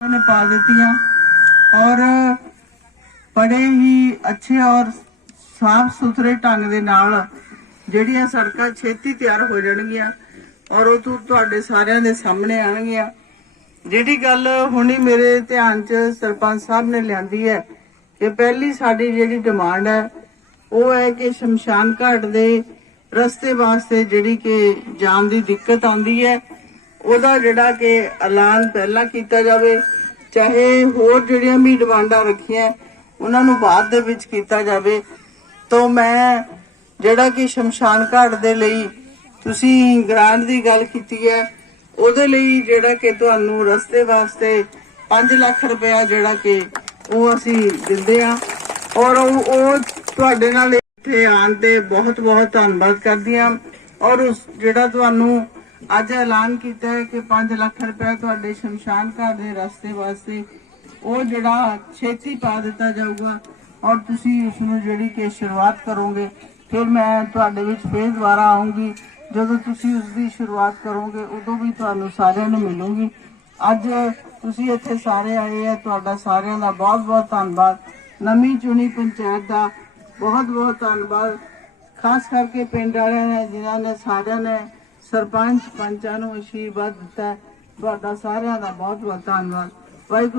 ਨੇ ਪਾ ਦਿੱਤੀਆਂ ਔਰ ਬੜੇ ਹੀ ਅੱਛੇ ਔਰ ਸਾਫ਼ ਸੁਥਰੇ ਢੰਗ ਦੇ ਨਾਲ ਜਿਹੜੀਆਂ ਸੜਕਾਂ ਛੇਤੀ ਤਿਆਰ ਹੋ ਜਾਣਗੀਆਂ ਔਰ ਉਹ ਤੁਹਾਡੇ ਸਾਰਿਆਂ ਦੇ ਸਾਹਮਣੇ ਆਣਗੀਆਂ ਜਿਹੜੀ ਗੱਲ ਹੁਣੀ ਮੇਰੇ ਧਿਆਨ 'ਚ ਸਰਪੰਚ ਸਾਹਿਬ ਨੇ ਲਿਆਂਦੀ ਹੈ ਕਿ ਪਹਿਲੀ ਸਾਡੀ ਜਿਹੜੀ ਡਿਮਾਂਡ ਹੈ, ਉਹ ਹੈ ਕਿ ਸ਼ਮਸ਼ਾਨ ਘਾਟ ਦੇ ਰਸਤੇ ਵਾਸਤੇ ਜਿਹੜੀ ਕਿ ਜਾਮ ਦੀ ਦਿੱਕਤ ਆਉਂਦੀ ਹੈ। ਉਹਦਾ ਜਿਹੜਾ ਕਿ ਐਲਾਨ ਪਹਿਲਾਂ ਕੀਤਾ ਜਾਵੇ, ਚਾਹੇ ਹੋਰ ਜਿਹੜੀਆਂ ਵੀ ਡਿਮਾਂਡਾਂ ਰੱਖੀਆਂ, ਉਹਨਾਂ ਨੂੰ ਬਾਅਦ ਦੇ ਵਿੱਚ ਕੀਤਾ ਜਾਵੇ। ਤੋਂ ਮੈਂ ਜਿਹੜਾ ਕਿ ਸ਼ਮਸ਼ਾਨ ਘਾਟ ਦੇ ਲਈ ਤੁਸੀਂ ਗ੍ਰਾਂਟ ਦੀ ਗੱਲ ਕੀਤੀ ਹੈ, ਉਹਦੇ ਲਈ ਜਿਹੜਾ ਕਿ ਤੁਹਾਨੂੰ ਰਸਤੇ ਵਾਸਤੇ 5 ਲੱਖ ਰੁਪਇਆ ਜਿਹੜਾ ਕਿ ਉਹ ਅਸੀਂ ਦਿੰਦੇ ਆ ਔਰ ਉਹ ਉਹ ਤੁਹਾਡੇ ਨਾਲ ਇੱਥੇ ਆਉਣ ਤੇ ਬਹੁਤ ਬਹੁਤ ਧੰਨਵਾਦ ਕਰਦੀ ਹਾਂ। ਔਰ ਉਸ ਜਿਹੜਾ ਤੁਹਾਨੂੰ ਅੱਜ ਐਲਾਨ ਕੀਤਾ ਹੈ ਕਿ 5 ਲੱਖ ਰੁਪਇਆ ਤੁਹਾਡੇ ਸ਼ਮਸ਼ਾਨ ਘਾਟ ਦੇ ਰਸਤੇ ਵਾਸਤੇ ਉਹ ਜਿਹੜਾ ਛੇਤੀ ਪਾ ਦਿੱਤਾ ਜਾਊਗਾ ਔਰ ਤੁਸੀਂ ਉਸ ਨੂੰ ਜਿਹੜੀ ਕਿ ਸ਼ੁਰੂਆਤ ਕਰੋਗੇ, ਫਿਰ ਮੈਂ ਤੁਹਾਡੇ ਵਿੱਚ ਫੇਰ ਦੁਬਾਰਾ ਆਉਂਗੀ ਜਦੋਂ ਤੁਸੀਂ ਉਸ ਦੀ ਸ਼ੁਰੂਆਤ ਕਰੋਗੇ, ਉਦੋਂ ਵੀ ਤੁਹਾਨੂੰ ਸਾਰਿਆਂ ਨੂੰ ਮਿਲੂਗੀ। ਅੱਜ ਤੁਸੀਂ ਇੱਥੇ ਸਾਰੇ ਆਏ ਆ, ਤੁਹਾਡਾ ਸਾਰਿਆਂ ਦਾ ਬਹੁਤ ਬਹੁਤ ਧੰਨਵਾਦ। ਨਵੀਂ ਚੁਣੀ ਪੰਚਾਇਤ ਦਾ ਬਹੁਤ ਬਹੁਤ ਧੰਨਵਾਦ। ਖਾਸ ਕਰਕੇ ਪਿੰਡ ਵਾਲਿਆਂ ਨੇ, ਜਿਨ੍ਹਾਂ ਨੇ, ਸਾਰਿਆਂ ਨੇ ਸਰਪੰਚ ਪੰਚਾਂ ਨੂੰ ਆਸ਼ੀਰਵਾਦ ਦਿੱਤਾ ਤੁਹਾਡਾ ਸਾਰਿਆਂ ਦਾ ਬਹੁਤ ਬਹੁਤ ਧੰਨਵਾਦ। ਵਾਹਿਗੁਰੂ